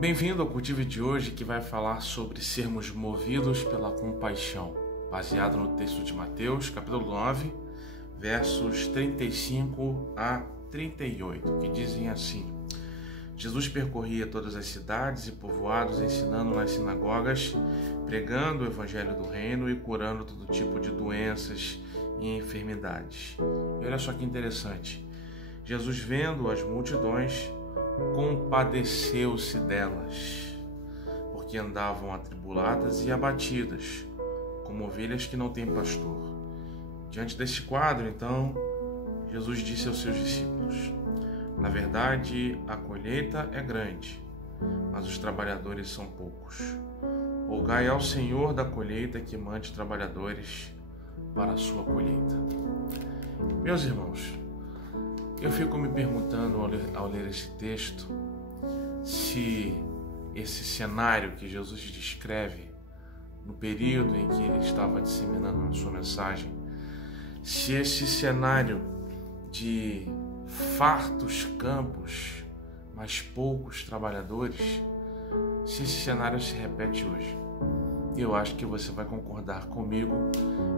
Bem-vindo ao Cultivo de hoje, que vai falar sobre sermos movidos pela compaixão, baseado no texto de Mateus, capítulo 9, versos 35 a 38, que dizem assim: Jesus percorria todas as cidades e povoados, ensinando nas sinagogas, pregando o evangelho do reino e curando todo tipo de doenças e enfermidades. E olha só que interessante, Jesus, vendo as multidões, compadeceu-se delas, porque andavam atribuladas e abatidas, como ovelhas que não têm pastor. Diante deste quadro, então, Jesus disse aos seus discípulos: na verdade, a colheita é grande, mas os trabalhadores são poucos. Rogai ao Senhor da colheita que mande trabalhadores para a sua colheita. Meus irmãos, eu fico me perguntando ao ler esse texto se esse cenário que Jesus descreve no período em que ele estava disseminando a sua mensagem, se esse cenário de fartos campos, mas poucos trabalhadores, se esse cenário se repete hoje. Eu acho que você vai concordar comigo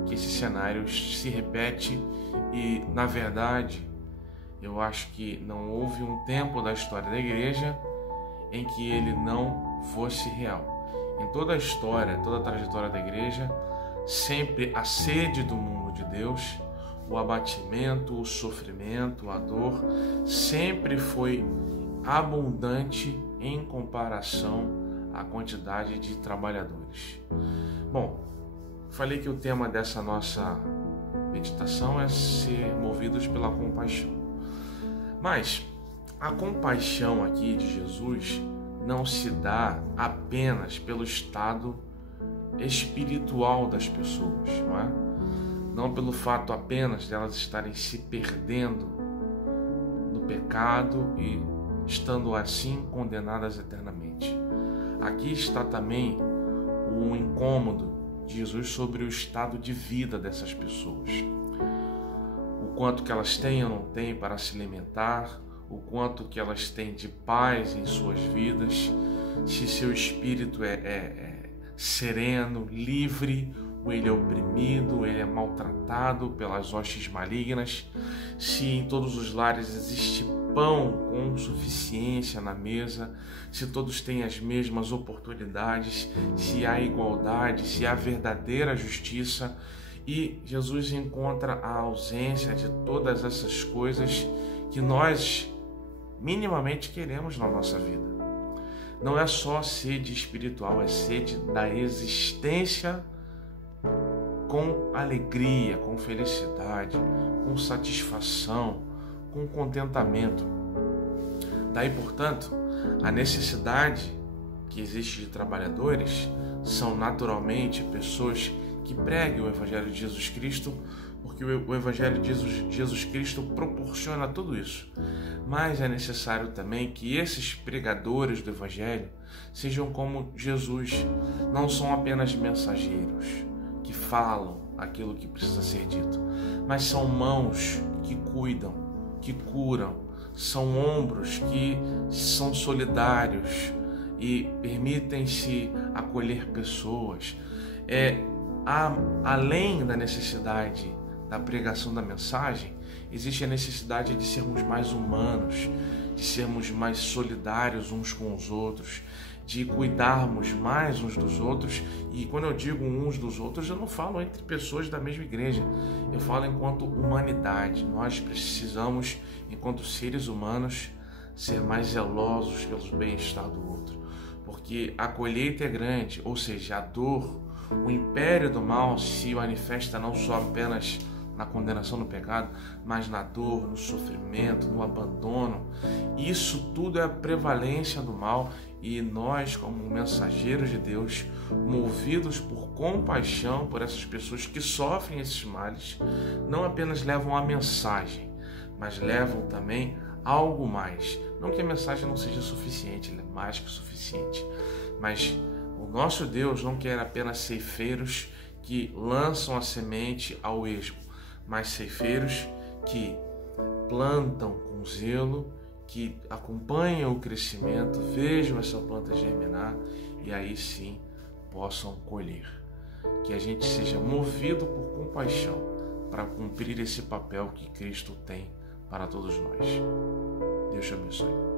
que esse cenário se repete e, na verdade, eu acho que não houve um tempo da história da igreja em que ele não fosse real. Em toda a história, toda a trajetória da igreja, sempre a sede do mundo de Deus, o abatimento, o sofrimento, a dor, sempre foi abundante em comparação à quantidade de trabalhadores. Bom, falei que o tema dessa nossa meditação é ser movidos pela compaixão. Mas a compaixão aqui de Jesus não se dá apenas pelo estado espiritual das pessoas, não é? Não pelo fato apenas de elas estarem se perdendo no pecado e estando assim condenadas eternamente. Aqui está também o incômodo de Jesus sobre o estado de vida dessas pessoas. O quanto que elas têm ou não têm para se alimentar, o quanto que elas têm de paz em suas vidas, se seu espírito é sereno, livre, ou ele é oprimido, ele é maltratado pelas hostes malignas, se em todos os lares existe pão com suficiência na mesa, se todos têm as mesmas oportunidades, se há igualdade, se há verdadeira justiça. E Jesus encontra a ausência de todas essas coisas que nós minimamente queremos na nossa vida. Não é só sede espiritual, é sede da existência com alegria, com felicidade, com satisfação, com contentamento. Daí, portanto, a necessidade que existe de trabalhadores são naturalmente pessoas que pregue o Evangelho de Jesus Cristo, porque o Evangelho de Jesus Cristo proporciona tudo isso. Mas é necessário também que esses pregadores do Evangelho sejam como Jesus, não são apenas mensageiros que falam aquilo que precisa ser dito, mas são mãos que cuidam, que curam, são ombros que são solidários e permitem-se acolher pessoas. Além da necessidade da pregação da mensagem, existe a necessidade de sermos mais humanos, de sermos mais solidários uns com os outros, de cuidarmos mais uns dos outros. E quando eu digo uns dos outros, eu não falo entre pessoas da mesma igreja, eu falo enquanto humanidade. Nós precisamos, enquanto seres humanos, ser mais zelosos pelo bem-estar do outro, porque a colheita é grande, ou seja, a dor, o império do mal se manifesta não só apenas na condenação do pecado, mas na dor, no sofrimento, no abandono. Isso tudo é a prevalência do mal, e nós, como mensageiros de Deus, movidos por compaixão por essas pessoas que sofrem esses males, não apenas levam a mensagem, mas levam também algo mais. Não que a mensagem não seja suficiente, ela é mais que suficiente, mas o nosso Deus não quer apenas ceifeiros que lançam a semente ao esmo, mas ceifeiros que plantam com zelo, que acompanhem o crescimento, vejam essa planta germinar e aí sim possam colher. Que a gente seja movido por compaixão para cumprir esse papel que Cristo tem para todos nós. Deus te abençoe.